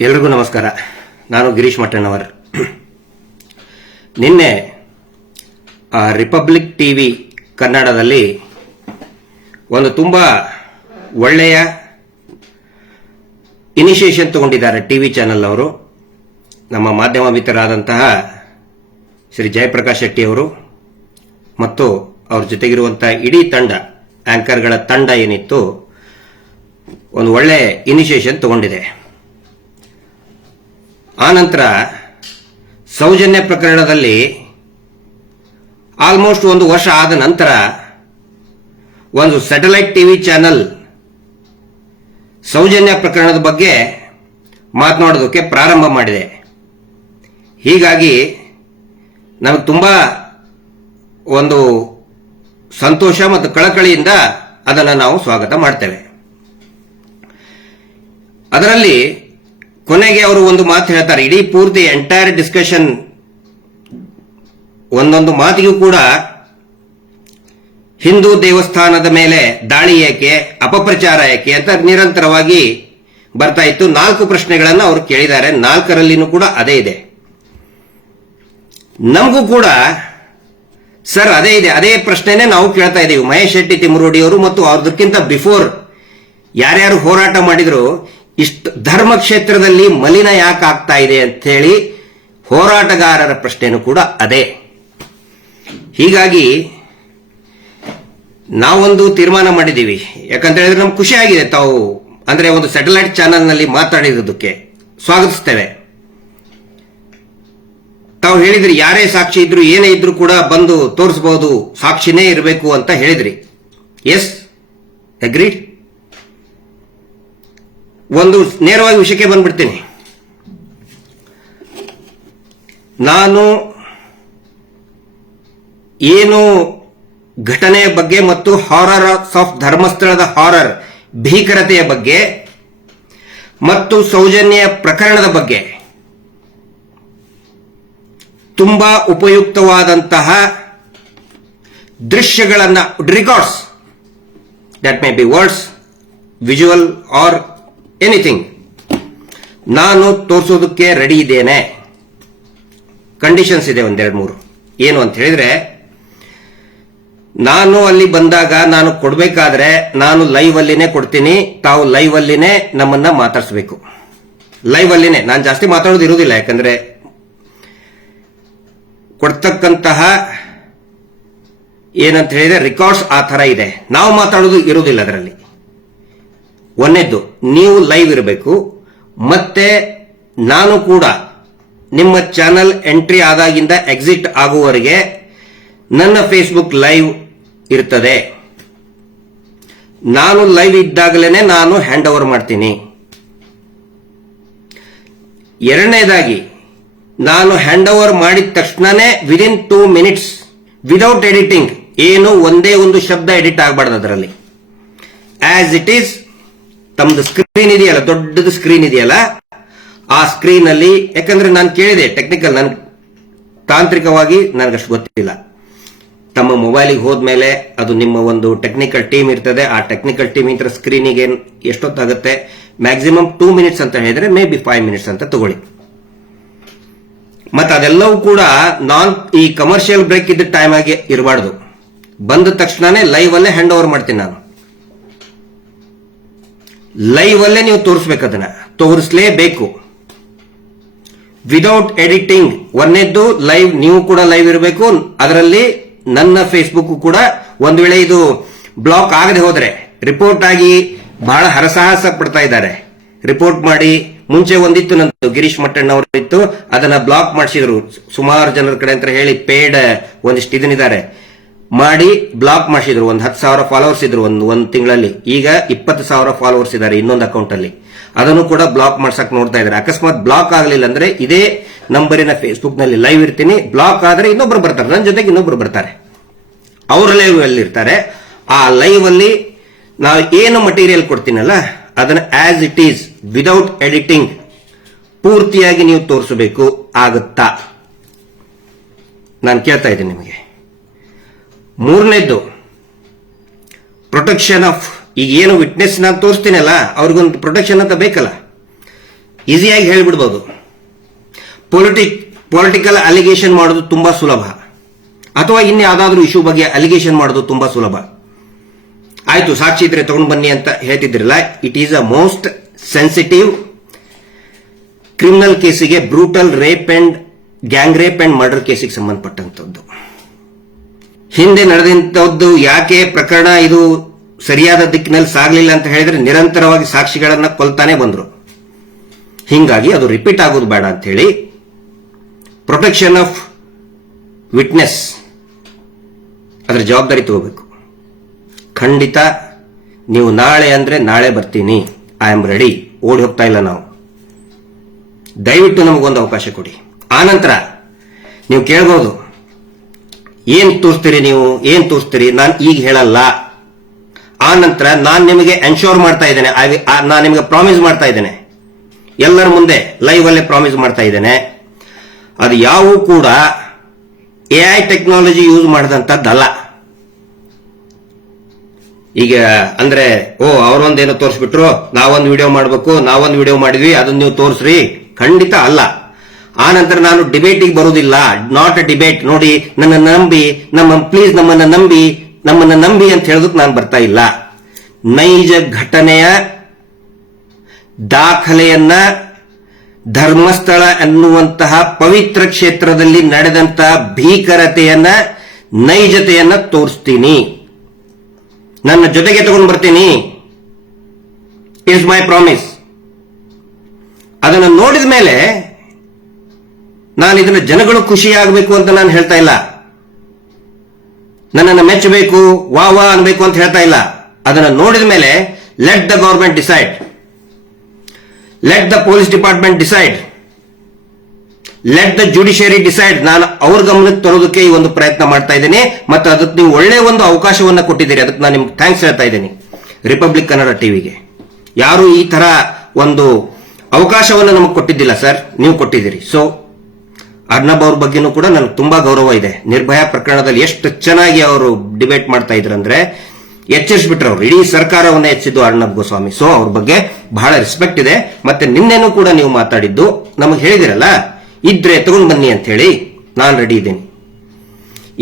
ಎಲ್ರಿಗೂ ನಮಸ್ಕಾರ. ನಾನು ಗಿರೀಶ್ ಮಟ್ಟಣ್ಣವರ್. ನಿನ್ನೆ ರಿಪಬ್ಲಿಕ್ ಟಿವಿ ಕನ್ನಡದಲ್ಲಿ ಒಂದು ತುಂಬ ಒಳ್ಳೆಯ ಇನಿಷಿಯೇಷನ್ ತಗೊಂಡಿದ್ದಾರೆ ಟಿವಿ ಚಾನೆಲ್ ಅವರು. ನಮ್ಮ ಮಾಧ್ಯಮ ಮಿತ್ರರಾದಂತಹ ಶ್ರೀ ಜಯಪ್ರಕಾಶ್ ಶೆಟ್ಟಿ ಅವರು ಮತ್ತು ಅವ್ರ ಜೊತೆಗಿರುವಂತಹ ಇಡೀ ತಂಡ, ಆಂಕರ್ಗಳ ತಂಡ ಏನಿತ್ತು, ಒಂದು ಒಳ್ಳೆ ಇನಿಷಿಯೇಷನ್ ತಗೊಂಡಿದೆ. ಆನಂತರ ಸೌಜನ್ಯ ಪ್ರಕರಣದಲ್ಲಿ ಆಲ್ಮೋಸ್ಟ್ ಒಂದು ವರ್ಷ ಆದ ನಂತರ ಒಂದು ಸ್ಯಾಟಲೈಟ್ ಟಿವಿ ಚಾನೆಲ್ ಸೌಜನ್ಯ ಪ್ರಕರಣದ ಬಗ್ಗೆ ಮಾತನಾಡೋದಕ್ಕೆ ಪ್ರಾರಂಭ ಮಾಡಿದೆ. ಹೀಗಾಗಿ ನಮಗೆ ತುಂಬ ಒಂದು ಸಂತೋಷ ಮತ್ತು ಕಳಕಳಿಯಿಂದ ಅದನ್ನು ನಾವು ಸ್ವಾಗತ ಮಾಡ್ತೇವೆ. ಅದರಲ್ಲಿ ಕೊನೆಗೆ ಅವರು ಒಂದು ಮಾತು ಹೇಳ್ತಾರೆ. ಇಡೀ ಪೂರ್ತಿ ಎಂಟೈರ್ ಡಿಸ್ಕಷನ್ ಒಂದೊಂದು ಮಾತಿಗೂ ಕೂಡ ಹಿಂದೂ ದೇವಸ್ಥಾನದ ಮೇಲೆ ದಾಳಿ ಏಕೆ, ಅಪಪ್ರಚಾರ ಏಕೆ ಅಂತ ನಿರಂತರವಾಗಿ ಬರ್ತಾ ಇತ್ತು. 4 ಪ್ರಶ್ನೆಗಳನ್ನು ಅವರು ಕೇಳಿದ್ದಾರೆ. 4ರಲ್ಲಿನೂ ಕೂಡ ಅದೇ ಇದೆ. ನಮಗೂ ಕೂಡ ಸರ್ ಅದೇ ಇದೆ, ಅದೇ ಪ್ರಶ್ನೆನೇ ನಾವು ಕೇಳ್ತಾ ಇದ್ದೀವಿ. ಮಹೇಶ್ ಶೆಟ್ಟಿ ತಿಮ್ಮರೋಡಿ ಅವರು ಮತ್ತು ಅವ್ರದಕ್ಕಿಂತ ಬಿಫೋರ್ ಯಾರ್ಯಾರು ಹೋರಾಟ ಮಾಡಿದ್ರು, ಇಷ್ಟು ಧರ್ಮ ಕ್ಷೇತ್ರದಲ್ಲಿ ಮಲಿನ ಯಾಕೆ ಆಗ್ತಾ ಇದೆ ಅಂತ ಹೇಳಿ ಹೋರಾಟಗಾರರ ಪ್ರಶ್ನೆನೂ ಕೂಡ ಅದೇ. ಹೀಗಾಗಿ ನಾವೊಂದು ತೀರ್ಮಾನ ಮಾಡಿದ್ದೀವಿ. ಯಾಕಂತ ಹೇಳಿದ್ರೆ ನಮ್ಗೆ ಖುಷಿ ಆಗಿದೆ. ತಾವು ಅಂದ್ರೆ ಒಂದು ಸ್ಯಾಟಲೈಟ್ ಚಾನೆಲ್ನಲ್ಲಿ ಮಾತಾಡಿರೋದಕ್ಕೆ ಸ್ವಾಗತಿಸ್ತೇವೆ. ತಾವು ಹೇಳಿದ್ರಿ ಯಾರೇ ಸಾಕ್ಷಿ ಇದ್ರು ಏನೇ ಇದ್ರು ಕೂಡ ಬಂದು ತೋರಿಸಬಹುದು, ಸಾಕ್ಷಿನೇ ಇರಬೇಕು ಅಂತ ಹೇಳಿದ್ರಿ. Yes, agreed. ಒಂದು ನೇರವಾಗಿ ವಿಷಯಕ್ಕೆ ಬಂದ್ಬಿಡ್ತೀನಿ. ನಾನು ಏನು ಘಟನೆಯ ಬಗ್ಗೆ ಮತ್ತು ಹಾರರ್ ಆಫ್ ಧರ್ಮಸ್ಥಳದ ಹಾರರ್ ಭೀಕರತೆಯ ಬಗ್ಗೆ ಮತ್ತು ಸೌಜನ್ಯ ಪ್ರಕರಣದ ಬಗ್ಗೆ ತುಂಬಾ ಉಪಯುಕ್ತವಾದಂತಹ ದೃಶ್ಯಗಳನ್ನ, records, that may be words, visual or anything, ನಾನು ತೋರಿಸೋದಕ್ಕೆ ರೆಡಿ ಇದ್ದೇನೆ. ಕಂಡೀಷನ್ಸ್ ಇದೆ 1-2-3. ಏನು ಅಂತ ಹೇಳಿದ್ರೆ, ನಾನು ಅಲ್ಲಿ ಬಂದಾಗ ನಾನು ಕೊಡಬೇಕಾದ್ರೆ ನಾನು ಲೈವ್ ಅಲ್ಲಿನೇ ಕೊಡ್ತೀನಿ. ತಾವು ಲೈವ್ ಅಲ್ಲಿನೇ ನಮ್ಮನ್ನ ಮಾತಾಡಿಸಬೇಕು. ಲೈವ್ ಅಲ್ಲಿನೇ. ನಾನು ಜಾಸ್ತಿ ಮಾತಾಡೋದು ಇರುವುದಿಲ್ಲ, ಯಾಕಂದ್ರೆ ಕೊಡ್ತಕ್ಕಂತಹ ಏನಂತ ಹೇಳಿದ್ರೆ ರೆಕಾರ್ಡ್ಸ್ ಆ ತರ ಇದೆ. ನಾವು ಮಾತಾಡೋದು ಇರುವುದಿಲ್ಲ ಅದರಲ್ಲಿ. ಒಂದನೇದ್ದು, ನೀವು ಲೈವ್ ಇರಬೇಕು. ಮತ್ತೆ ನಾನು ಕೂಡ ನಿಮ್ಮ ಚಾನಲ್ ಎಂಟ್ರಿ ಆದಾಗಿಂದ ಎಕ್ಸಿಟ್ ಆಗುವವರೆಗೆ ನನ್ನ ಫೇಸ್ಬುಕ್ ಲೈವ್ ಇರ್ತದೆ. ನಾನು ಲೈವ್ ಇದ್ದಾಗಲೇ ನಾನು ಹ್ಯಾಂಡ್ ಓವರ್ ಮಾಡ್ತೀನಿ. ಎರಡನೇದಾಗಿ, ನಾನು ಹ್ಯಾಂಡ್ ಓವರ್ ಮಾಡಿದ ತಕ್ಷಣನೇ ವಿದಿನ್ 2 minutes ವಿದೌಟ್ ಎಡಿಟಿಂಗ್, ಏನು ಒಂದೇ ಒಂದು ಶಬ್ದ ಎಡಿಟ್ ಆಗಬಾರ್ದು ಅದರಲ್ಲಿ. ಆಸ್ ಇಟ್ ಈಸ್ ತಮ್ಮದು ಸ್ಕ್ರೀನ್ ಇದೆಯಲ್ಲ, ದೊಡ್ಡದು ಸ್ಕ್ರೀನ್ ಇದೆಯಲ್ಲ, ಆ ಸ್ಕ್ರೀನ್ ಅಲ್ಲಿ, ಯಾಕಂದ್ರೆ ನಾನು ಕೇಳಿದೆ ಟೆಕ್ನಿಕಲ್, ನನ್ ತಾಂತ್ರಿಕವಾಗಿ ನನಗಷ್ಟು ಗೊತ್ತಿಲ್ಲ. ತಮ್ಮ ಮೊಬೈಲಿಗೆ ಹೋದ್ಮೇಲೆ ಅದು ನಿಮ್ಮ ಒಂದು ಟೆಕ್ನಿಕಲ್ ಟೀಮ್ ಇರ್ತದೆ. ಆ ಟೆಕ್ನಿಕಲ್ ಟೀಮ್ ಇಂತ ಸ್ಕ್ರೀನಿಗೆ ಎಷ್ಟೊತ್ತಾಗುತ್ತೆ, ಮ್ಯಾಕ್ಸಿಮಮ್ 2 minutes ಅಂತ ಹೇಳಿದ್ರೆ ಮೇ ಬಿ 5 minutes ಅಂತ ತಗೊಳ್ಳಿ. ಮತ್ತೆ ಅದೆಲ್ಲವೂ ಕೂಡ ಈ ಕಮರ್ಷಿಯಲ್ ಬ್ರೇಕ್ ಇದ್ದ ಟೈಮ್ ಆಗಿ ಇರಬಾರ್ದು. ಬಂದ ತಕ್ಷಣನೇ ಲೈವ್ ಅಲ್ಲೇ ಹ್ಯಾಂಡ್ ಓವರ್ ಮಾಡ್ತೀನಿ ನಾನು. ಲೈವ್ ಅಲ್ಲೇ ನೀವು ತೋರಿಸ್ಬೇಕು, ಅದನ್ನ ತೋರಿಸಲೇಬೇಕು ವಿದೌಟ್ ಎಡಿಟಿಂಗ್. ಒಂದನೇದ್ದು ಲೈವ್, ನೀವು ಕೂಡ ಲೈವ್ ಇರಬೇಕು. ಅದರಲ್ಲಿ ನನ್ನ ಫೇಸ್ಬುಕ್ ಕೂಡ ಒಂದು ವೇಳೆ ಇದು ಬ್ಲಾಕ್ ಆಗದೆ ಹೋದ್ರೆ, ರಿಪೋರ್ಟ್ ಆಗಿ ಬಹಳ ಹರಸಾಹಸ ಪಡ್ತಾ ಇದ್ದಾರೆ. ರಿಪೋರ್ಟ್ ಮಾಡಿ, ಮುಂಚೆ ಒಂದಿತ್ತು ನಂದು ಗಿರೀಶ್ ಮಟ್ಟಣ್ಣವರು ಇತ್ತು, ಅದನ್ನ ಬ್ಲಾಕ್ ಮಾಡಿಸಿದ್ರು ಸುಮಾರು ಜನರ ಕಡೆ ಅಂತ ಹೇಳಿ. ಪೇಡ್ ಒಂದಿಷ್ಟು ಇದನ್ನಿದ್ದಾರೆ ಮಾಡಿ ಬ್ಲಾಕ್ ಮಾಡಿಸಿದ್ರು. ಒಂದು 10,000 ಫಾಲೋವರ್ಸ್ ಇದ್ರು ಒಂದು ತಿಂಗಳಲ್ಲಿ. ಈಗ 20,000 ಫಾಲೋವರ್ಸ್ ಇದ್ದಾರೆ ಇನ್ನೊಂದು ಅಕೌಂಟ್ ಅಲ್ಲಿ. ಅದನ್ನು ಕೂಡ ಬ್ಲಾಕ್ ಮಾಡ್ಸಕ್ ನೋಡ್ತಾ ಇದ್ದಾರೆ. ಅಕಸ್ಮಾತ್ ಬ್ಲಾಕ್ ಆಗಲಿಲ್ಲ ಅಂದ್ರೆ ಇದೇ ನಂಬರಿನ ಫೇಸ್ಬುಕ್ ನಲ್ಲಿ ಲೈವ್ ಇರ್ತೀನಿ. ಬ್ಲಾಕ್ ಆದ್ರೆ ಇನ್ನೊಬ್ರು ಬರ್ತಾರೆ, ನನ್ನ ಜೊತೆಗೆ ಇನ್ನೊಬ್ರು ಬರ್ತಾರೆ, ಅವರ ಲೈವ್ ಅಲ್ಲಿ ಇರ್ತಾರೆ. ಆ ಲೈವ್ ಅಲ್ಲಿ ನಾವು ಏನು ಮಟೀರಿಯಲ್ ಕೊಡ್ತೀನಲ್ಲ, ಅದನ್ನ as it is without editing ಪೂರ್ತಿಯಾಗಿ ನೀವು ತೋರಿಸಬೇಕು. ಆಗುತ್ತಾ? ನಾನು ಕೇಳ್ತಾ ಇದ್ದೀನಿ ನಿಮಗೆ. ಮೂರನೇದ್ದು, ಪ್ರೊಟೆಕ್ಷನ್ ಆಫ್, ಈಗ ಏನು ವಿಟ್ನೆಸ್ ನಾನು ತೋರಿಸ್ತೀನಲ್ಲ ಅವ್ರಿಗೊಂದು ಪ್ರೊಟೆಕ್ಷನ್ ಅಂತ ಬೇಕಲ್ಲ. ಈಸಿಯಾಗಿ ಹೇಳಿಬಿಡ್ಬೋದು. ಪೊಲಿಟಿಕಲ್ ಅಲಿಗೇಷನ್ ಮಾಡೋದು ತುಂಬಾ ಸುಲಭ, ಅಥವಾ ಇನ್ಯಾವುದಾದ್ರೂ ಇಶ್ಯೂ ಬಗ್ಗೆ ಅಲಿಗೇಷನ್ ಮಾಡೋದು ತುಂಬಾ ಸುಲಭ. ಆಯ್ತು, ಸಾಕ್ಷಿ ಇದ್ರೆ ತಗೊಂಡು ಬನ್ನಿ ಅಂತ ಹೇಳ್ತಿದ್ರಲ್ಲ, it is a most sensitive criminal ಕೇಸಿಗೆ, brutal rape and gang rape and murder ಕೇಸಿಗೆ ಸಂಬಂಧಪಟ್ಟಂತದ್ದು. ಹಿಂದೆ ನಡೆದಂತದ್ದು ಯಾಕೆ ಪ್ರಕರಣ ಇದು ಸರಿಯಾದ ದಿಕ್ಕಿನಲ್ಲಿ ಸಾಗಲಿಲ್ಲ ಅಂತ ಹೇಳಿದ್ರೆ, ನಿರಂತರವಾಗಿ ಸಾಕ್ಷಿಗಳನ್ನ ಕೊಲ್ತಾನೆ ಬಂದ್ರು. ಹಿಂಗಾಗಿ ಅದು ರಿಪೀಟ್ ಆಗೋದು ಬೇಡ ಅಂತ ಹೇಳಿ ಪ್ರೊಟೆಕ್ಷನ್ ಆಫ್ ವಿಟ್ನೆಸ್ ಅದರ ಜವಾಬ್ದಾರಿ ತಗೋಬೇಕು. ಖಂಡಿತ ನೀವು ನಾಳೆ ಅಂದ್ರೆ ನಾಳೆ ಬರ್ತೀನಿ, ಐ ಆಮ್ ರೆಡಿ, ಓಡಿ ಹೋಗ್ತಾ ಇಲ್ಲ ನಾವು. ದಯವಿಟ್ಟು ನಮಗೊಂದು ಅವಕಾಶ ಕೊಡಿ. ಆನಂತರ ನೀವು ಕೇಳಬಹುದು, ಏನ್ ತೋರಿಸ್ತೀರಿ ನೀವು, ಏನ್ ತೋರಿಸ್ತೀರಿ, ನಾನು ಈಗ ಹೇಳಲ್ಲ. ಆ ನಂತರ ನಾನು ನಿಮಗೆ ಎನ್ಶೋರ್ ಮಾಡ್ತಾ ಇದ್ದೇನೆ, ನಾನು ನಿಮಗೆ ಪ್ರಾಮಿಸ್ ಮಾಡ್ತಾ ಇದ್ದೇನೆ, ಎಲ್ಲರ ಮುಂದೆ ಲೈವ್ ಅಲ್ಲೇ ಪ್ರಾಮಿಸ್ ಮಾಡ್ತಾ ಇದ್ದೇನೆ, ಅದು ಯಾವೂ ಕೂಡ AI ಟೆಕ್ನಾಲಜಿ ಯೂಸ್ ಮಾಡಿದಂತದ್ದಲ್ಲ. ಈಗ ಅಂದ್ರೆ ಅವರೊಂದೇನೋ ತೋರಿಸ್ಬಿಟ್ರು, ನಾವೊಂದು ವಿಡಿಯೋ ಮಾಡಬೇಕು, ನಾವೊಂದು ವಿಡಿಯೋ ಮಾಡಿದ್ವಿ, ಅದನ್ನ ನೀವು ತೋರಿಸ್ರಿ, ಖಂಡಿತ ಅಲ್ಲ. ಆ ನಂತರ ನಾನು ಡಿಬೇಟಿಗೆ ಬರುವುದಿಲ್ಲ, ನಾಟ್ ಅ ಡಿಬೇಟ್. ನೋಡಿ, ನನ್ನ ನಂಬಿ, ಪ್ಲೀಸ್ ನಮ್ಮನ್ನ ನಂಬಿ ಅಂತ ಹೇಳೋದಕ್ಕೆ ನಾನು ಬರ್ತಾ ಇಲ್ಲ. ನೈಜ ಘಟನೆಯ ದಾಖಲೆಯನ್ನ ಧರ್ಮಸ್ಥಳ ಎನ್ನುವಂತಹ ಪವಿತ್ರ ಕ್ಷೇತ್ರದಲ್ಲಿ ನಡೆದಂತಹ ಭೀಕರತೆಯನ್ನ, ನೈಜತೆಯನ್ನ ತೋರಿಸ್ತೀನಿ, ನನ್ನ ಜೊತೆಗೆ ತಗೊಂಡು ಬರ್ತೀನಿ. Is my promise. ಅದನ್ನು ನೋಡಿದ ಮೇಲೆ ನಾನು ಇದನ್ನ ಜನಗಳು ಖುಷಿಯಾಗಬೇಕು ಅಂತ ನಾನು ಹೇಳ್ತಾ ಇಲ್ಲ, ನನ್ನನ್ನು ಮೆಚ್ಚಬೇಕು, ವಾ ಅನ್ಬೇಕು ಅಂತ ಹೇಳ್ತಾ ಇಲ್ಲ. ಅದನ್ನು ನೋಡಿದ ಮೇಲೆ let the government decide, let the police department decide, let the judiciary decide. ನಾನು ಅವ್ರ ಗಮನಕ್ಕೆ ತರೋದಕ್ಕೆ ಈ ಒಂದು ಪ್ರಯತ್ನ ಮಾಡ್ತಾ ಇದ್ದೀನಿ, ಮತ್ತು ಅದಕ್ಕೆ ನೀವು ಒಳ್ಳೆ ಒಂದು ಅವಕಾಶವನ್ನ ಕೊಟ್ಟಿದ್ದೀರಿ, ಅದಕ್ಕೆ ನಾನು ನಿಮ್ಗೆ ಥ್ಯಾಂಕ್ಸ್ ಹೇಳ್ತಾ ಇದ್ದೀನಿ. ರಿಪಬ್ಲಿಕ್ ಕನ್ನಡ ಟಿವಿಗೆ ಯಾರು ಈ ತರ ಒಂದು ಅವಕಾಶವನ್ನು ನಮಗೆ ಕೊಟ್ಟಿದ್ದಿಲ್ಲ ಸರ್, ನೀವು ಕೊಟ್ಟಿದ್ದೀರಿ. ಸೊ ಅರ್ನಬ್ ಅವ್ರ ಬಗ್ಗೆನೂ ಕೂಡ ನನಗೆ ತುಂಬಾ ಗೌರವ ಇದೆ. ನಿರ್ಭಯ ಪ್ರಕರಣದಲ್ಲಿ ಎಷ್ಟು ಚೆನ್ನಾಗಿ ಅವರು ಡಿಬೇಟ್ ಮಾಡ್ತಾ ಇದ್ರಂದ್ರೆ ಎಚ್ಚರಿಸ್ಬಿಟ್ರು ಅವರು, ಇಡೀ ಸರ್ಕಾರವನ್ನ ಎಚ್ಚರಿದ್ದು ಅರ್ನಬ್ ಗೋಸ್ವಾಮಿ. ಸೊ ಅವ್ರ ಬಗ್ಗೆ ಬಹಳ ರೆಸ್ಪೆಕ್ಟ್ ಇದೆ. ಮತ್ತೆ ನಿನ್ನೆನೂ ಕೂಡ ನೀವು ಮಾತಾಡಿದ್ದು ನಮಗೆ ಹೇಳಿದಿರಲ್ಲ, ಇದ್ರೆ ತಗೊಂಡು ಬನ್ನಿ ಅಂತ ಹೇಳಿ, ನಾನು ರೆಡಿ ಇದ್ದೀನಿ.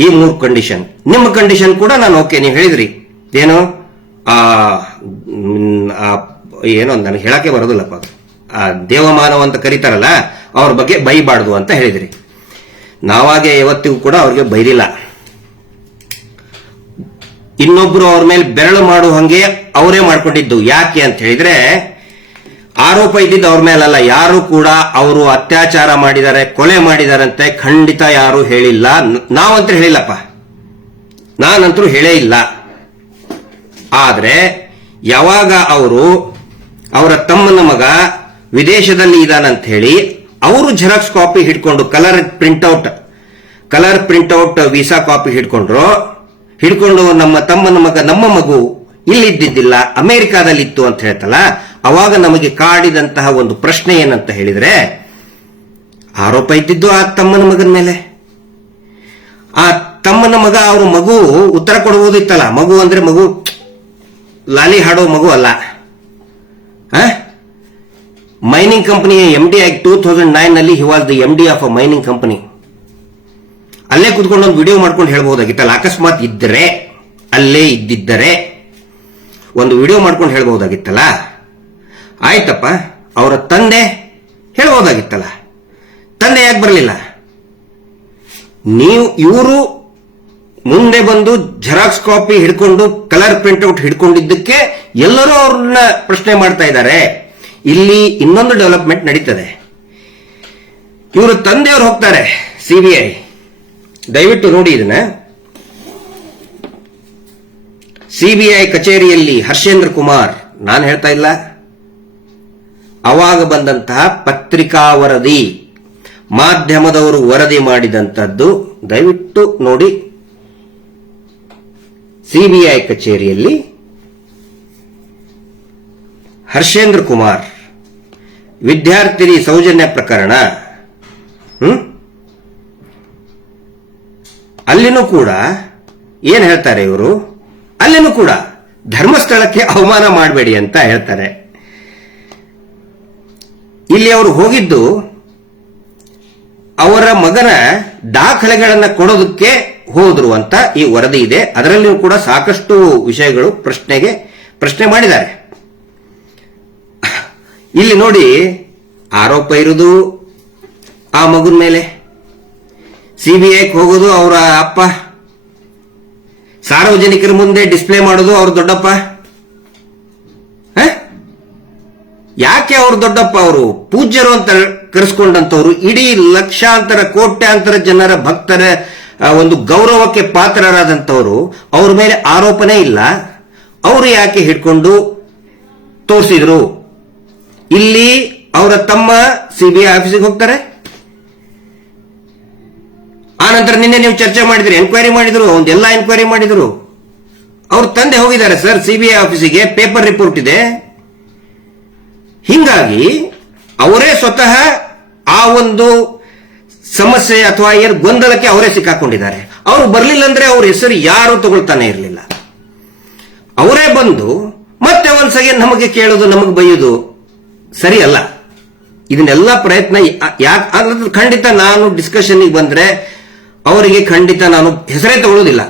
ಈ 3 ಕಂಡೀಷನ್, ನಿಮ್ಮ ಕಂಡೀಷನ್ ಕೂಡ ನಾನು ಓಕೆ. ನೀವು ಹೇಳಿದ್ರಿ ಏನು ಏನೋ ನನಗೆ ಹೇಳಕ್ಕೆ ಬರೋದಿಲ್ಲಪ್ಪ, ದೇವಮಾನವ ಅಂತ ಕರೀತಾರಲ್ಲ, ಅವ್ರ ಬಗ್ಗೆ ಬೈಬಾರ್ದು ಅಂತ ಹೇಳಿದ್ರಿ. ನಾವಾಗೆ ಯಾವತ್ತಿಗೂ ಕೂಡ ಅವ್ರಿಗೆ ಬೈದಿಲ್ಲ. ಇನ್ನೊಬ್ರು ಅವ್ರ ಮೇಲೆ ಬೆರಳು ಮಾಡುವ ಹಂಗೆ ಅವರೇ ಮಾಡ್ಕೊಂಡಿದ್ದು. ಯಾಕೆ ಅಂತ ಹೇಳಿದ್ರೆ, ಆರೋಪ ಇದ್ದಿದ್ದು ಅವ್ರ ಮೇಲಲ್ಲ, ಯಾರು ಕೂಡ ಅವರು ಅತ್ಯಾಚಾರ ಮಾಡಿದ್ದಾರೆ, ಕೊಲೆ ಮಾಡಿದಾರಂತೆ ಖಂಡಿತ ಯಾರು ಹೇಳಿಲ್ಲ. ನಾವಂತೂ ಹೇಳಿಲ್ಲಪ್ಪ, ನಾನಂತರೂ ಹೇಳೇ ಇಲ್ಲ. ಆದ್ರೆ ಯಾವಾಗ ಅವರ ತಮ್ಮನ ಮಗ ವಿದೇಶದಲ್ಲಿ ಇದಾನಂತ ಹೇಳಿ ಅವರು ಜೆರಾಕ್ಸ್ ಕಾಪಿ ಹಿಡ್ಕೊಂಡು ಕಲರ್ ಪ್ರಿಂಟ್ಔಟ್ ವೀಸಾ ಕಾಪಿ ಹಿಡ್ಕೊಂಡು ನಮ್ಮ ತಮ್ಮನ ಮಗ, ನಮ್ಮ ಮಗು ಇಲ್ಲಿದ್ದಿದ್ದಿಲ್ಲ, ಅಮೆರಿಕಾದಲ್ಲಿ ಇತ್ತು ಅಂತ ಹೇಳ್ತಲ್ಲ, ಅವಾಗ ನಮಗೆ ಕಾಡಿದಂತಹ ಒಂದು ಪ್ರಶ್ನೆ ಏನಂತ ಹೇಳಿದ್ರೆ, ಆರೋಪ ಇದ್ದಿದ್ದು ಆ ತಮ್ಮನ ಮಗನ ಮೇಲೆ. ಆ ತಮ್ಮನ ಮಗ, ಅವ್ರ ಮಗು ಉತ್ತರ ಕೊಡುವುದಿತ್ತಲ್ಲ. ಮಗು ಅಂದ್ರೆ ಮಗು ಲಾಲಿ ಹಾಡೋ ಮಗು ಅಲ್ಲ. ಮೈನಿಂಗ್ ಕಂಪನಿ MD ಆಗಿ 2009 ನಲ್ಲಿ he was the MD of a mining company. ಅಲ್ಲೇ ಕುತ್ಕೊಂಡು ಒಂದು ವಿಡಿಯೋ ಮಾಡ್ಕೊಂಡು ಹೇಳ್ಬಹುದಾಗಿತ್ತಲ್ಲ, ಅಕಸ್ಮಾತ್ ಇದ್ದರೆ, ಅಲ್ಲೇ ಇದ್ದಿದ್ದರೆ ಒಂದು ವಿಡಿಯೋ ಮಾಡ್ಕೊಂಡು ಹೇಳ್ಬಹುದಾಗಿತ್ತಲ್ಲ. ಆಯ್ತಪ್ಪ, ಅವರ ತಂದೆ ಹೇಳ್ಬಹುದಾಗಿತ್ತಲ್ಲ, ತಂದೆ ಯಾಕೆ ಬರಲಿಲ್ಲ? ಇವರು ಮುಂದೆ ಬಂದು ಜೆರಾಕ್ಸ್ ಕಾಪಿ ಹಿಡ್ಕೊಂಡು ಕಲರ್ ಪ್ರಿಂಟ್ಔಟ್ ಹಿಡ್ಕೊಂಡಿದ್ದಕ್ಕೆ ಎಲ್ಲರೂ ಅವ್ರನ್ನ ಪ್ರಶ್ನೆ ಮಾಡ್ತಾ ಇದ್ದಾರೆ. ಇಲ್ಲಿ ಇನ್ನೊಂದು ಡೆವಲಪ್ಮೆಂಟ್ ನಡೀತದೆ. ಇವರು ತಂದೆಯವರು ಹೋಗ್ತಾರೆ CBI, ದಯವಿಟ್ಟು ನೋಡಿ ಇದನ್ನ. CBI ಕಚೇರಿಯಲ್ಲಿ ಹರ್ಷೇಂದ್ರ ಕುಮಾರ್, ನಾನು ಹೇಳ್ತಾ ಇಲ್ಲ, ಅವಾಗ ಬಂದಂತಹ ಪತ್ರಿಕಾ ವರದಿ, ಮಾಧ್ಯಮದವರು ವರದಿ ಮಾಡಿದಂತದ್ದು, ದಯವಿಟ್ಟು ನೋಡಿ. CBI ಕಚೇರಿಯಲ್ಲಿ ಹರ್ಷೇಂದ್ರ ಕುಮಾರ್ ವಿದ್ಯಾರ್ಥಿನಿ ಸೌಜನ್ಯ ಪ್ರಕರಣ, ಅಲ್ಲಿನೂ ಕೂಡ ಏನ್ ಹೇಳ್ತಾರೆ ಇವರು, ಅಲ್ಲಿನೂ ಕೂಡ ಧರ್ಮಸ್ಥಳಕ್ಕೆ ಅವಮಾನ ಮಾಡಬೇಡಿ ಅಂತ ಹೇಳ್ತಾರೆ. ಇಲ್ಲಿ ಅವರು ಹೋಗಿದ್ದು ಅವರ ಮಗನ ದಾಖಲೆಗಳನ್ನ ಕೊಡೋದಕ್ಕೆ ಹೋದ್ರು ಅಂತ ಈ ವರದಿ ಇದೆ. ಅದರಲ್ಲಿಯೂ ಕೂಡ ಸಾಕಷ್ಟು ವಿಷಯಗಳು ಪ್ರಶ್ನೆ ಮಾಡಿದ್ದಾರೆ. ಇಲ್ಲಿ ನೋಡಿ, ಆರೋಪ ಇರುವುದು ಆ ಮಗುನ ಮೇಲೆ, ಸಿಬಿಐಗೆ ಹೋಗೋದು ಅವರ ಅಪ್ಪ, ಸಾರ್ವಜನಿಕರ ಮುಂದೆ ಡಿಸ್ಪ್ಲೇ ಮಾಡೋದು ಅವ್ರ ದೊಡ್ಡಪ್ಪ. ಯಾಕೆ ಅವ್ರ ದೊಡ್ಡಪ್ಪ? ಅವರು ಪೂಜ್ಯರು ಅಂತ ಕರೆಸ್ಕೊಂಡಂತವ್ರು, ಇಡೀ ಲಕ್ಷಾಂತರ ಕೋಟ್ಯಾಂತರ ಜನರ ಭಕ್ತರ ಒಂದು ಗೌರವಕ್ಕೆ ಪಾತ್ರರಾದಂತವರು, ಅವ್ರ ಮೇಲೆ ಆರೋಪನೇ ಇಲ್ಲ. ಅವರು ಯಾಕೆ ಹಿಡ್ಕೊಂಡು ತೋರಿಸಿದ್ರು? ಇಲ್ಲಿ ಅವರ ತಮ್ಮ ಸಿಬಿಐ ಆಫೀಸಿಗೆ ಹೋಗ್ತಾರೆ. ಆನಂತರ ನಿನ್ನೆ ನೀವು ಚರ್ಚೆ ಮಾಡಿದ್ರಿ, ಎನ್ಕ್ವೈರಿ ಮಾಡಿದ್ರು, ಒಂದೆಲ್ಲ ಎನ್ಕ್ವೈರಿ ಮಾಡಿದ್ರು. ಅವ್ರ ತಂದೆ ಹೋಗಿದ್ದಾರೆ ಸರ್ ಸಿಬಿಐ ಆಫೀಸಿಗೆ, ಪೇಪರ್ ರಿಪೋರ್ಟ್ ಇದೆ. ಹಿಂಗಾಗಿ ಅವರೇ ಸ್ವತಃ ಆ ಒಂದು ಸಮಸ್ಯೆ ಅಥವಾ ಏನು ಗೊಂದಲಕ್ಕೆ ಅವರೇ ಸಿಕ್ಕಾಕೊಂಡಿದ್ದಾರೆ. ಅವರು ಬರಲಿಲ್ಲ ಅಂದ್ರೆ ಅವ್ರ ಹೆಸರು ಯಾರು ತಗೊಳ್ತಾನೆ ಇರಲಿಲ್ಲ. ಅವರೇ ಬಂದು ಮತ್ತೆ ಒಂದ್ಸಗೆ ನಮಗೆ ಕೇಳೋದು, ನಮಗೆ ಬೈಯೋದು ಸರಿ ಅಲ್ಲ. ಇದನ್ನೆಲ್ಲ ಪ್ರಯತ್ನ ಯಾಕೆ ಖಂಡಿತ ನಾನು ಡಿಸ್ಕಷನ್ಗೆ ಬಂದ್ರೆ ಅವರಿಗೆ ಖಂಡಿತ ನಾನು ಹೆಸರೇ ತಗೊಳ್ಳೋದಿಲ್ಲ.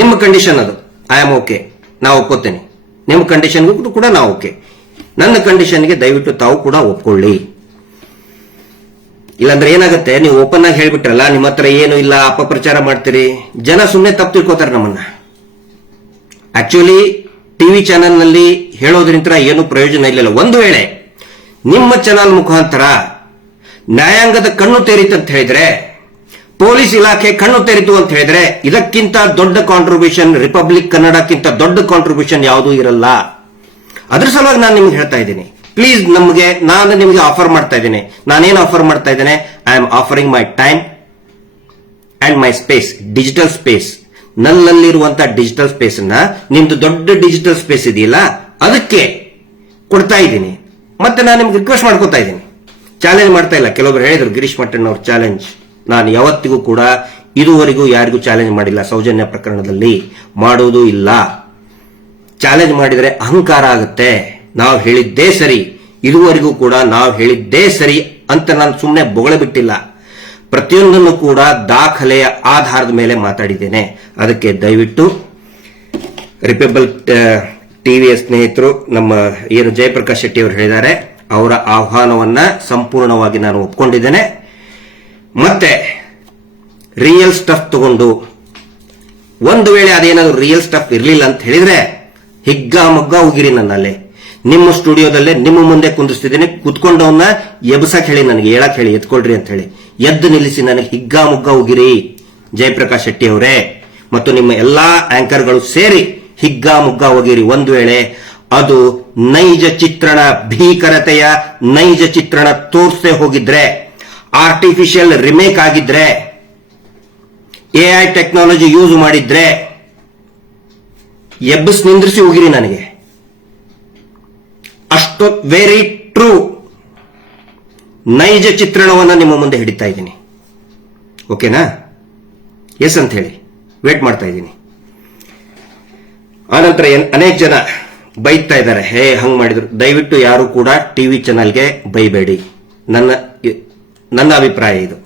ನಿಮ್ಮ ಕಂಡೀಷನ್ ಅದು, ಐ ಆಮ್ ಓಕೆ, ನಾವು ಒಪ್ಕೋತೇನೆ. ನಿಮ್ಮ ಕಂಡೀಷನ್ಗೂ ಕೂಡ ನಾವು ಓಕೆ. ನನ್ನ ಕಂಡೀಷನ್ಗೆ ದಯವಿಟ್ಟು ತಾವು ಕೂಡ ಒಪ್ಕೊಳ್ಳಿ. ಇಲ್ಲಾಂದ್ರೆ ಏನಾಗುತ್ತೆ, ನೀವು ಓಪನ್ ಆಗಿ ಹೇಳ್ಬಿಟ್ರಲ್ಲ ನಿಮ್ಮ ಹತ್ರ ಏನು ಇಲ್ಲ, ಅಪಪ್ರಚಾರ ಮಾಡ್ತೀರಿ, ಜನ ಸುಮ್ಮನೆ ತಪ್ಪು ತಿಳ್ಕೊತಾರೆ ನಮ್ಮನ್ನ. ಆಕ್ಚುಲಿ ಟಿವಿ ಚಾನೆಲ್ ನಲ್ಲಿ ಹೇಳೋದ್ರಿಂದ ಏನು ಪ್ರಯೋಜನ ಇಲ್ಲ. ಒಂದು ವೇಳೆ ನಿಮ್ಮ ಚಾನಲ್ ಮುಖಾಂತರ ನ್ಯಾಯಾಂಗದ ಕಣ್ಣು ತೆರೀತು ಅಂತ ಹೇಳಿದ್ರೆ, ಪೊಲೀಸ್ ಇಲಾಖೆ ಕಣ್ಣು ತೆರೀತು ಅಂತ ಹೇಳಿದ್ರೆ, ಇದಕ್ಕಿಂತ ದೊಡ್ಡ ಕಾಂಟ್ರಿಬ್ಯೂಷನ್ ರಿಪಬ್ಲಿಕ್ ಕನ್ನಡಕ್ಕಿಂತ ದೊಡ್ಡ ಕಾಂಟ್ರಿಬ್ಯೂಷನ್ ಯಾವುದೂ ಇರಲ್ಲ. ಅದ್ರ ಸಲುವಾಗಿ ನಾನು ನಿಮ್ಗೆ ಹೇಳ್ತಾ ಇದ್ದೀನಿ, ಪ್ಲೀಸ್ ನಾನು ನಿಮಗೆ ಆಫರ್ ಮಾಡ್ತಾ ಇದ್ದೇನೆ. ನಾನೇನು ಆಫರ್ ಮಾಡ್ತಾ ಇದ್ದೇನೆ? I am offering my time and my space, digital space. ನನ್ನಲ್ಲಿರುವಂತಹ ಡಿಜಿಟಲ್ ಸ್ಪೇಸ್ ಅನ್ನ ನಿಮ್ದು ದೊಡ್ಡ ಡಿಜಿಟಲ್ ಸ್ಪೇಸ್ ಇದೆಯಲ್ಲ ಅದಕ್ಕೆ ಕೊಡ್ತಾ ಇದ್ದೀನಿ. ಮತ್ತೆ ನಾನು ನಿಮ್ಗೆ ರಿಕ್ವೆಸ್ಟ್ ಮಾಡ್ಕೊತಾ ಇದ್ದೀನಿ, ಚಾಲೆಂಜ್ ಮಾಡ್ತಾ ಇಲ್ಲ. ಕೆಲವೊಬ್ರು ಹೇಳಿದ್ರು ಗಿರೀಶ್ ಮಟ್ಟಣ್ಣ ಅವ್ರ ಚಾಲೆಂಜ್. ನಾನು ಯಾವತ್ತಿಗೂ ಕೂಡ ಇದುವರೆಗೂ ಯಾರಿಗೂ ಚಾಲೆಂಜ್ ಮಾಡಿಲ್ಲ, ಸೌಜನ್ಯ ಪ್ರಕರಣದಲ್ಲಿ ಮಾಡೋದು ಇಲ್ಲ. ಚಾಲೆಂಜ್ ಮಾಡಿದರೆ ಅಹಂಕಾರ ಆಗುತ್ತೆ. ನಾವು ಹೇಳಿದ್ದೇ ಸರಿ, ಇದುವರೆಗೂ ಕೂಡ ನಾವು ಹೇಳಿದ್ದೇ ಸರಿ ಅಂತ ನಾನು ಸುಮ್ಮನೆ ಬೊಗಳ ಬಿಟ್ಟಿಲ್ಲ. ಪ್ರತಿಯೊಂದನ್ನು ಕೂಡ ದಾಖಲೆಯ ಆಧಾರದ ಮೇಲೆ ಮಾತಾಡಿದ್ದೇನೆ. ಅದಕ್ಕೆ ದಯವಿಟ್ಟು ರಿಪಬ್ಲಿಕ್ ಟಿವಿಯ ಸ್ನೇಹಿತರು, ನಮ್ಮ ಏನು ಜಯಪ್ರಕಾಶ್ ಶೆಟ್ಟಿ ಅವರು ಹೇಳಿದ್ದಾರೆ, ಅವರ ಆಹ್ವಾನವನ್ನ ಸಂಪೂರ್ಣವಾಗಿ ನಾನು ಒಪ್ಕೊಂಡಿದ್ದೇನೆ. ಮತ್ತೆ ರಿಯಲ್ ಸ್ಟಫ್ ತಗೊಂಡು, ಒಂದು ವೇಳೆ ಅದೇನಾದ್ರು ರಿಯಲ್ ಸ್ಟಫ್ ಇರಲಿಲ್ಲ ಅಂತ ಹೇಳಿದ್ರೆ ಹಿಗ್ಗಾಮುಗ್ಗ ಹೋಗಿರಿ. ನನ್ನಲ್ಲಿ ನಿಮ್ಮ ಸ್ಟುಡಿಯೋದಲ್ಲೇ ನಿಮ್ಮ ಮುಂದೆ ಕುಂದಿಸ್ತಿದ್ದೀನಿ, ಕುತ್ಕೊಂಡವನ್ನ ಎಬ್ಸಕ್ ಹೇಳಿ, ನನಗೆ ಹೇಳಕ್ ಹೇಳಿ, ಎತ್ಕೊಳ್ರಿ ಅಂತ ಹೇಳಿ ಎದ್ದು ನಿಲ್ಲಿಸಿ ನನಗೆ ಹಿಗ್ಗಾಮುಗ್ಗ ಹೋಗಿರಿ ಜಯಪ್ರಕಾಶ್ ಶೆಟ್ಟಿ ಅವರೇ, ಮತ್ತು ನಿಮ್ಮ ಎಲ್ಲಾ ಆಂಕರ್ಗಳು ಸೇರಿ ಹಿಗ್ಗಾಮುಗ್ಗ ಹೋಗಿರಿ. ಒಂದು ವೇಳೆ ಅದು ನೈಜ ಚಿತ್ರಣ, ಭೀಕರತೆಯ ನೈಜ ಚಿತ್ರಣ ತೋರಿಸದೆ ಹೋಗಿದ್ರೆ, ಆರ್ಟಿಫಿಷಿಯಲ್ ರಿಮೇಕ್ ಆಗಿದ್ರೆ, ಎಐ ಟೆಕ್ನಾಲಜಿ ಯೂಸ್ ಮಾಡಿದ್ರೆ ಎಬ್ಬಿಸ್ ನಿಂದ್ರಿಸಿ ಹೋಗಿರಿ ನನಗೆ. ಅಷ್ಟು ವೆರಿ ಟ್ರೂ ನೈಜ ಚಿತ್ರಣವನ್ನು ನಿಮ್ಮ ಮುಂದೆ ಹಿಡಿತಾ ಇದ್ದೀನಿ. ಓಕೆನಾ? ಎಸ್ ಅಂತ ಹೇಳಿ ವೇಟ್ ಮಾಡ್ತಾ ಇದ್ದೀನಿ. ಆನಂತರ ಅನೇಕ ಜನ ಬೈತಾ ಇದ್ದಾರೆ, ಹೇ ಹಂಗ್ ಮಾಡಿದ್ರು. ದಯವಿಟ್ಟು ಯಾರು ಕೂಡ ಟಿವಿ ಚಾನಲ್ಗೆ ಬೈಬೇಡಿ. ನನ್ನ ಅಭಿಪ್ರಾಯ ಇದು.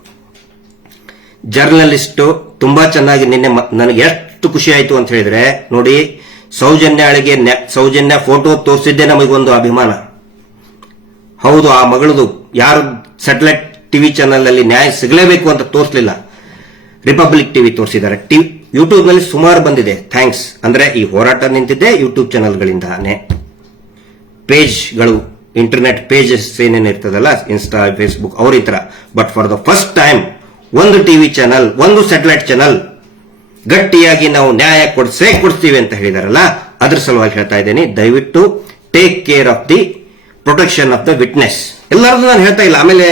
ಜರ್ನಲಿಸ್ಟು ತುಂಬಾ ಚೆನ್ನಾಗಿ ನಿನ್ನೆ ನನಗೆ ಎಷ್ಟು ಖುಷಿ ಆಯ್ತು ಅಂತ ಹೇಳಿದ್ರೆ, ನೋಡಿ, ಸೌಜನ್ಯ ಫೋಟೋ ತೋರಿಸಿದ್ದೆ ನಮಗೊಂದು ಅಭಿಮಾನ. ಹೌದು, ಆ ಮಗಳದು ಯಾರು ಸ್ಯಾಟಲೈಟ್ ಟಿವಿ ಚಾನಲ್ ಅಲ್ಲಿ ನ್ಯಾಯ ಸಿಗಲೇಬೇಕು ಅಂತ ತೋರಿಸಲಿಲ್ಲ, ರಿಪಬ್ಲಿಕ್ ಟಿವಿ ತೋರಿಸಿದ್ದಾರೆ. ಯೂಟ್ಯೂಬ್ ನಲ್ಲಿ ಸುಮಾರು ಬಂದಿದೆ. ಥ್ಯಾಂಕ್ಸ್. ಅಂದ್ರೆ ಈ ಹೋರಾಟ ನಿಂತಿದ್ದೆ ಯೂಟ್ಯೂಬ್ ಚಾನಲ್ಗಳಿಂದಾನೆ. ಪೇಜ್ಗಳು, ಇಂಟರ್ನೆಟ್ ಪೇಜಸ್ ಏನೇನಿರ್ತದಲ್ಲ, ಇನ್ಸ್ಟಾ, ಫೇಸ್ಬುಕ್, ಅವ್ರ ಈ ತರ. But for the first time ಒಂದು ಟಿವಿ ಚಾನಲ್, ಒಂದು ಸ್ಯಾಟಲೈಟ್ ಚಾನಲ್ ಗಟ್ಟಿಯಾಗಿ ನಾವು ನ್ಯಾಯ ಕೊಡ್ತೀವಿ ಅಂತ ಹೇಳಿದಾರಲ್ಲ, ಅದ್ರ ಸಲುವಾಗಿ ಹೇಳ್ತಾ ಇದ್ದೇನೆ, ದಯವಿಟ್ಟು take care of the protection of the witness. ಎಲ್ಲರದ್ದು ನಾನು ಹೇಳ್ತಾ ಇಲ್ಲ. ಆಮೇಲೆ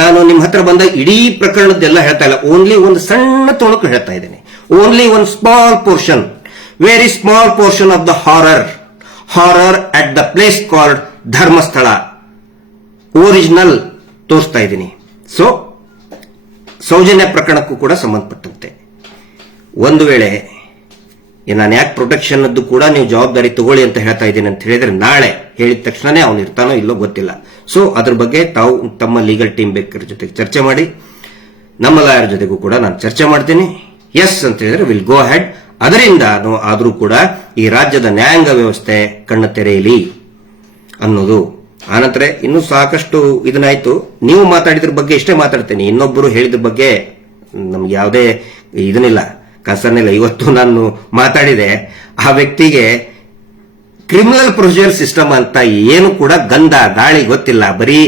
ನಾನು ನಿಮ್ಮ ಹತ್ರ ಬಂದ ಇಡೀ ಪ್ರಕರಣದ್ದೆಲ್ಲ ಹೇಳ್ತಾ ಇಲ್ಲ, ಓನ್ಲಿ ಒಂದು ಸಣ್ಣ ತುಣುಕು ಹೇಳ್ತಾ ಇದ್ದೇನೆ. Only one small portion, very small portion of the horror at the place called Dharmasthala original ತೋರಿಸ್ತಾ ಇದ್ದೀನಿ. ಸೊ ಸೌಜನ್ಯ ಪ್ರಕರಣಕ್ಕೂ ಕೂಡ ಸಂಬಂಧಪಟ್ಟಂತೆ ಒಂದು ವೇಳೆ ನಾನು ಯಾಕೆ ಪ್ರೊಟೆಕ್ಷನ್ ಅದ್ದು ಕೂಡ ನೀವು ಜವಾಬ್ದಾರಿ ತಗೊಳ್ಳಿ ಅಂತ ಹೇಳ್ತಾ ಇದ್ದೀನಿ ಅಂತ ಹೇಳಿದ್ರೆ ನಾಳೆ ಹೇಳಿದ ತಕ್ಷಣನೇ ಅವನು ಇರ್ತಾನೋ ಇಲ್ಲೋ ಗೊತ್ತಿಲ್ಲ. ಸೊ ಅದ್ರ ಬಗ್ಗೆ ತಾವು ತಮ್ಮ ಲೀಗಲ್ ಟೀಮ್ ಬೇಕರ ಜೊತೆಗೆ ಚರ್ಚೆ ಮಾಡಿ, ನಮ್ಮ ಲಾಯರ್ ಜೊತೆಗೂ ಕೂಡ ನಾನು ಚರ್ಚೆ ಮಾಡ್ತೀನಿ. ಎಸ್ ಅಂತ ಹೇಳಿದ್ರೆ ವಿಲ್ ಗೋ ಹೆಡ್. ಅದರಿಂದ ಆದರೂ ಕೂಡ ಈ ರಾಜ್ಯದ ನ್ಯಾಯಾಂಗ ವ್ಯವಸ್ಥೆ ಕಣ್ಣು ತೆರೆಯಲಿ ಅನ್ನೋದು. ಆನಂತರ ಇನ್ನೂ ಸಾಕಷ್ಟು ಇದನ್ನಾಯ್ತು. ನೀವು ಮಾತಾಡಿದ್ರ ಬಗ್ಗೆ ಇಷ್ಟೇ ಮಾತಾಡ್ತೇನೆ, ಇನ್ನೊಬ್ಬರು ಹೇಳಿದ್ರ ಬಗ್ಗೆ ನಮ್ಗೆ ಯಾವುದೇ ಇದನ್ನಿಲ್ಲ, ಕನ್ಸರ್ನ್ ಇಲ್ಲ. ಇವತ್ತು ನಾನು ಮಾತಾಡಿದೆ, ಆ ವ್ಯಕ್ತಿಗೆ ಕ್ರಿಮಿನಲ್ ಪ್ರೊಸೀಜರ್ ಸಿಸ್ಟಮ್ ಅಂತ ಏನು ಕೂಡ ಗಂಧ ಗಾಳಿ ಗೊತ್ತಿಲ್ಲ. ಬರೀ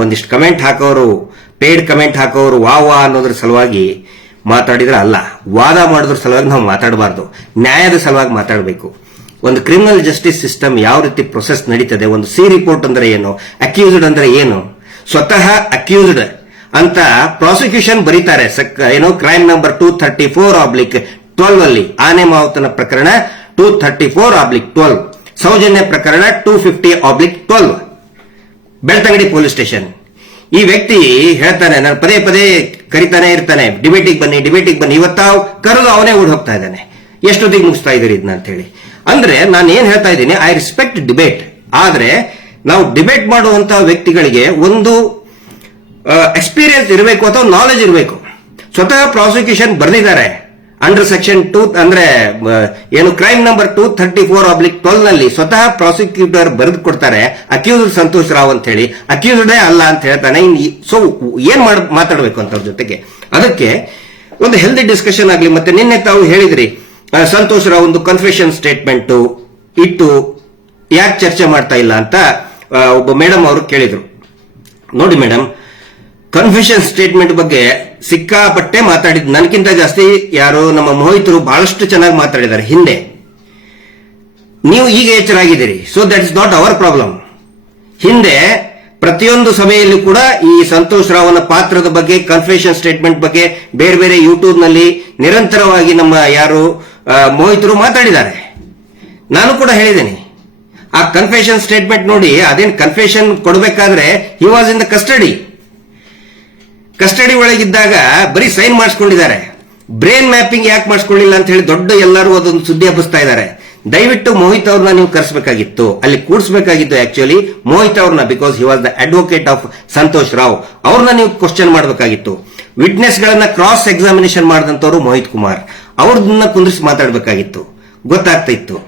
ಒಂದಿಷ್ಟು ಕಮೆಂಟ್ ಹಾಕೋರು, ಪೇಡ್ ಕಮೆಂಟ್ ಹಾಕೋರು ವಾ ಅನ್ನೋದ್ರ ಸಲುವಾಗಿ ಮಾತಾಡಿದ್ರೆ ಅಲ್ಲ, ವಾದ ಮಾಡೋದ್ರ ಸಲುವಾಗಿ ನಾವು ಮಾತಾಡಬಾರ್ದು, ನ್ಯಾಯದ ಸಲುವಾಗಿ ಮಾತಾಡಬೇಕು. ಒಂದು ಕ್ರಿಮಿನಲ್ ಜಸ್ಟಿಸ್ ಸಿಸ್ಟಮ್ ಯಾವ ರೀತಿ ಪ್ರೊಸೆಸ್ ನಡೀತದೆ, ಒಂದು ಸಿ ರಿಪೋರ್ಟ್ ಅಂದ್ರೆ ಏನು, ಅಕ್ಯೂಸ್ಡ್ ಅಂದ್ರೆ ಏನು, ಸ್ವತಃ ಅಕ್ಯೂಸ್ಡ್ ಅಂತ ಪ್ರಾಸಿಕ್ಯೂಷನ್ ಬರೀತಾರೆ. ಏನೋ ಕ್ರೈಮ್ ನಂಬರ್ 234/12 ಅಲ್ಲಿ ಆನೆ ಮಾವುತನ ಪ್ರಕರಣ 234/12, ಸೌಜನ್ಯ ಪ್ರಕರಣ 250/12, ಬೆಳ್ತಂಗಡಿ ಪೊಲೀಸ್ ಸ್ಟೇಷನ್. ಈ ವ್ಯಕ್ತಿ ಹೇಳ್ತಾನೆ, ನಾನು ಪದೇ ಪದೇ ಕರಿತಾನೆ ಇರ್ತಾನೆ, ಡಿಬೇಟಿಗೆ ಬನ್ನಿ. ಇವತ್ತಾವ್ ಕರೆದು ಅವನೇ ಓಡ್ ಹೋಗ್ತಾ ಇದ್ದಾನೆ, ಎಷ್ಟೊತ್ತಿಗೆ ಮುಗಿಸ್ತಾ ಇದ್ದೀರಿ ಇದನ್ನ ಅಂತ ಹೇಳಿ. ಅಂದ್ರೆ ನಾನು ಏನ್ ಹೇಳ್ತಾ ಇದ್ದೀನಿ, ಐ ರೆಸ್ಪೆಕ್ಟ್ ಡಿಬೇಟ್. ಆದ್ರೆ ನಾವು ಡಿಬೇಟ್ ಮಾಡುವಂತಹ ವ್ಯಕ್ತಿಗಳಿಗೆ ಒಂದು ಎಕ್ಸ್ಪೀರಿಯನ್ಸ್ ಇರಬೇಕು ಅಥವಾ ನಾಲೆಜ್ ಇರಬೇಕು. ಸ್ವತಃ ಪ್ರಾಸಿಕ್ಯೂಷನ್ ಬರೆದಿದ್ದಾರೆ ಅಂಡರ್ ಸೆಕ್ಷನ್ 2 ಅಂದ್ರೆ ಏನು ಕ್ರೈಮ್ ನಂಬರ್ 234/12 ನಲ್ಲಿ ಸ್ವತಃ ಪ್ರಾಸಿಕ್ಯೂಟರ್ ಬರೆದು ಕೊಡ್ತಾರೆ, ಅಕ್ಯೂಸ್ಡ್ ಸಂತೋಷ್ ರಾವ್ ಅಂತ ಹೇಳಿ, ಅಕ್ಯೂಸ್ಡೇ ಅಲ್ಲ ಅಂತ ಹೇಳ್ತಾನೆ. ಸೊ ಏನ್ ಮಾತಾಡಬೇಕು ಅಂತ ಅವ್ರ ಜೊತೆಗೆ, ಅದಕ್ಕೆ ಒಂದು ಹೆಲ್ದಿ ಡಿಸ್ಕಷನ್ ಆಗಲಿ. ಮತ್ತೆ ನಿನ್ನೆ ತಾವು ಹೇಳಿದ್ರಿ ಸಂತೋಷ್ ರಾವ್ ಒಂದು ಕನ್ಫೆಷನ್ ಸ್ಟೇಟ್ಮೆಂಟ್ ಇಟ್ಟು ಯಾಕೆ ಚರ್ಚೆ ಮಾಡ್ತಾ ಇಲ್ಲ ಅಂತ ಒಬ್ಬ ಮೇಡಮ್ ಅವರು ಕೇಳಿದ್ರು. ನೋಡಿ ಮೇಡಮ್, ಕನ್ಫೆಷನ್ ಸ್ಟೇಟ್ಮೆಂಟ್ ಬಗ್ಗೆ ಸಿಕ್ಕಾಪಟ್ಟೆ ಮಾತಾಡಿದ್ ನನಗಿಂತ ಜಾಸ್ತಿ ಯಾರು ನಮ್ಮ ಮೋಹಿತರು ಬಹಳಷ್ಟು ಚೆನ್ನಾಗಿ ಮಾತಾಡಿದ್ದಾರೆ ಹಿಂದೆ. ನೀವು ಈಗ ಎಚ್ಚರಾಗಿದ್ದೀರಿ, so that is not our problem. ಹಿಂದೆ ಪ್ರತಿಯೊಂದು ಸಭೆಯಲ್ಲಿ ಕೂಡ ಈ ಸಂತೋಷ್ ರಾವ್ನ ಪಾತ್ರದ ಬಗ್ಗೆ, ಕನ್ಫೆಷನ್ ಸ್ಟೇಟ್ಮೆಂಟ್ ಬಗ್ಗೆ ಬೇರೆ ಬೇರೆ ಯೂಟ್ಯೂಬ್ ನಲ್ಲಿ ನಿರಂತರವಾಗಿ ನಮ್ಮ ಯಾರು ಮೋಹಿತರು ಮಾತಾಡಿದ್ದಾರೆ. ನಾನು ಕೂಡ ಹೇಳಿದ್ದೇನೆ, ಆ ಕನ್ಫೆಷನ್ ಸ್ಟೇಟ್ಮೆಂಟ್ ನೋಡಿ, ಅದೇನು ಕನ್ಫೆಷನ್ ಕೊಡಬೇಕಾದ್ರೆ he was in the custody ಒಳಗಿದ್ದಾಗ ಬರೀ ಸೈನ್ ಮಾಡಿಸ್ಕೊಂಡಿದ್ದಾರೆ. ಬ್ರೈನ್ ಮ್ಯಾಪಿಂಗ್ ಯಾಕೆ ಮಾಡಿಸ್ಕೊಳ್ಳಿಲ್ಲ ಅಂತ ಹೇಳಿ ದೊಡ್ಡ ಎಲ್ಲರೂ ಅದೊಂದು ಸುದ್ದಿ ಹಬ್ಬಿಸ್ತಾ ಇದ್ದಾರೆ. ದಯವಿಟ್ಟು ಮೋಹಿತ್ ಅವ್ರನ್ನ ನೀವು ಕರೆಸಬೇಕಾಗಿತ್ತು, ಅಲ್ಲಿ ಕೂಡಿಸಬೇಕಾಗಿತ್ತು ಆಕ್ಚುಲಿ ಮೋಹಿತ್ ಅವ್ರನ್ನ, because he was the advocate of Santosh Rao. ಅವ್ರನ್ನ ನೀವು ಕ್ವಶನ್ ಮಾಡಬೇಕಾಗಿತ್ತು. ವಿಟ್ನೆಸ್ ಗಳನ್ನ ಕ್ರಾಸ್ ಎಕ್ಸಾಮಿನೇಷನ್ ಮಾಡಿದಂತವ್ರು ಮೋಹಿತ್ ಕುಮಾರ್, ಅವ್ರನ್ನ ಕುಂದಿರಿಸಿ ಮಾತಾಡಬೇಕಾಗಿತ್ತು, ಗೊತ್ತಾಗ್ತಾ ಇತ್ತು.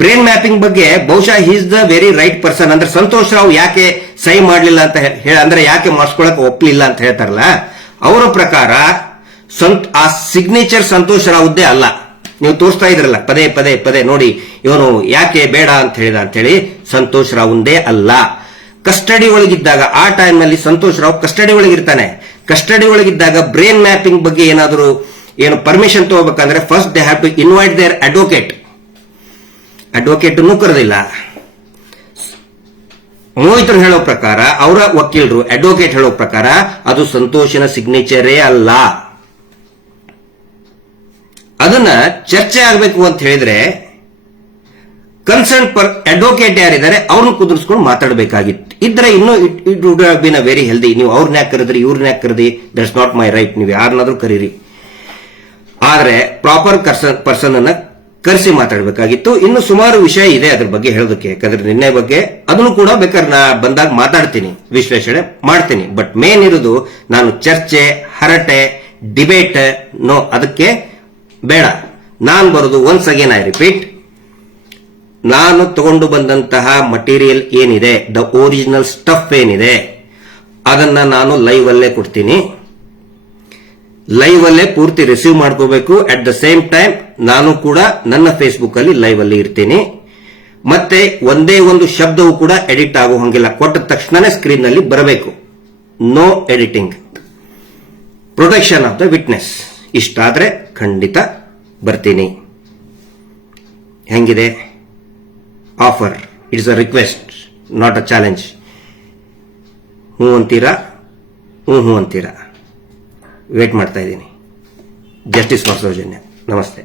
ಬ್ರೈನ್ ಮ್ಯಾಪಿಂಗ್ ಬಗ್ಗೆ ಬಹುಶಃ is the very right person. ಅಂದ್ರೆ ಸಂತೋಷ್ ರಾವ್ ಯಾಕೆ ಸಹಿ ಮಾಡಲಿಲ್ಲ ಅಂತ ಅಂದ್ರೆ ಯಾಕೆ ಮಾಡಿಸ್ಕೊಳಕ್ ಒಪ್ಪಲಿಲ್ಲ ಅಂತ ಹೇಳ್ತಾರಲ್ಲ, ಅವರ ಪ್ರಕಾರ ಆ ಸಿಗ್ನೇಚರ್ ಸಂತೋಷ್ ರಾವ್ದೇ ಅಲ್ಲ. ನೀವು ತೋರಿಸ್ತಾ ಇದ್ರಲ್ಲ ಪದೇ ಪದೇ ಪದೇ ನೋಡಿ, ಇವನು ಯಾಕೆ ಬೇಡ ಅಂತ ಹೇಳಿದ ಅಂತ ಹೇಳಿ, ಸಂತೋಷ್ ರಾವ್ದೇ ಅಲ್ಲ. ಕಸ್ಟಡಿ ಒಳಗಿದ್ದಾಗ, ಆ ಟೈಮ್ ನಲ್ಲಿ ಸಂತೋಷ್ ರಾವ್ ಕಸ್ಟಡಿ ಒಳಗಿರ್ತಾನೆ. ಕಸ್ಟಡಿ ಒಳಗಿದ್ದಾಗ ಬ್ರೈನ್ ಮ್ಯಾಪಿಂಗ್ ಬಗ್ಗೆ ಏನಾದರೂ ಏನು ಪರ್ಮಿಷನ್ ತಗೋಬೇಕಂದ್ರೆ first they have to invite their advocate ಕರೆದಿಲ್ಲ. ಮೋಹಿತರು ಹೇಳೋ ಪ್ರಕಾರ, ಅವರ ವಕೀಲರು ಅಡ್ವೊಕೇಟ್ ಹೇಳೋ ಪ್ರಕಾರ ಅದು ಸಂತೋಷನ ಸಿಗ್ನೇಚರೇ ಅಲ್ಲ. ಅದನ್ನ ಚರ್ಚೆ ಆಗಬೇಕು ಅಂತ ಹೇಳಿದ್ರೆ ಕನ್ಸರ್ನ್ ಅಡ್ವೊಕೇಟ್ ಯಾರಿದ್ದಾರೆ ಅವ್ರನ್ನ ಕುದುರಿಸ್ಕೊಂಡು ಮಾತಾಡಬೇಕಾಗಿತ್ತು. ಇದ್ರೆ ಇನ್ನೂ it would have been a very healthy. ನೀವು ಅವ್ರನ್ನ ಯಾಕೆ ಕರೆದ್ರಿ, ಇವ್ರನ್ನ ಯಾಕೆ ಕರೆದಿ, ದಟ್ಸ್ ನಾಟ್ ಮೈ ರೈಟ್. ನೀವು ಯಾರನ್ನಾದ್ರೂ ಕರೀರಿ, ಆದ್ರೆ ಪ್ರಾಪರ್ ಪರ್ಸನ್ ಅನ್ನ ಕರೆಸಿ ಮಾತಾಡಬೇಕಾಗಿತ್ತು. ಇನ್ನು ಸುಮಾರು ವಿಷಯ ಇದೆ ಅದ್ರ ಬಗ್ಗೆ ಹೇಳೋದಕ್ಕೆ, ಯಾಕಂದ್ರೆ ನಿನ್ನೆ ಬಗ್ಗೆ ಅದನ್ನು ಕೂಡ ಬೇಕಾದ್ರೆ ನಾ ಬಂದಾಗ ಮಾತಾಡ್ತೀನಿ, ವಿಶ್ಲೇಷಣೆ ಮಾಡ್ತೀನಿ. ಬಟ್ ಮೇನ್ ಇರೋದು ನಾನು ಚರ್ಚೆ, ಹರಟೆ, ಡಿಬೇಟ್ ನೋ, ಅದಕ್ಕೆ ಬೇಡ. ನಾನು ಬರೋದು ಒನ್ಸ್ ಅಗೇನ್ ಐ ರಿಪೀಟ್, ನಾನು ತಗೊಂಡು ಬಂದಂತಹ ಮಟೀರಿಯಲ್ ಏನಿದೆ, ದ ಒರಿಜಿನಲ್ ಸ್ಟಫ್ ಏನಿದೆ, ಅದನ್ನ ನಾನು ಲೈವ್ ಅಲ್ಲೇ ಕೊಡ್ತೀನಿ. ಲೈವ್ ಅಲ್ಲೇ ಪೂರ್ತಿ ರಿಸೀವ್ ಮಾಡ್ಕೋಬೇಕು. ಅಟ್ ದ ಸೇಮ್ ಟೈಮ್ ನಾನು ಕೂಡ ನನ್ನ ಫೇಸ್ಬುಕ್ ಅಲ್ಲಿ ಲೈವ್ ಅಲ್ಲಿ ಇರ್ತೀನಿ. ಮತ್ತೆ ಒಂದೇ ಒಂದು ಶಬ್ದವೂ ಕೂಡ ಎಡಿಟ್ ಆಗೋ ಹಂಗಿಲ್ಲ, ಕೊಟ್ಟ ತಕ್ಷಣನೇ ಸ್ಕ್ರೀನ್ ನಲ್ಲಿ ಬರಬೇಕು. No editing, protection of the witness. ಇಷ್ಟಾದ್ರೆ ಖಂಡಿತ ಬರ್ತೀನಿ. ಹೆಂಗಿದೆ offer? It's a request, not a challenge. ಹ್ಞೂ ಅಂತೀರಾ? ಹ್ಞೂ ಅಂತೀರಾ? ವೇಟ್ ಮಾಡ್ತಾ ಇದ್ದೀನಿ. Justice for Soujanya. ನಮಸ್ತೆ.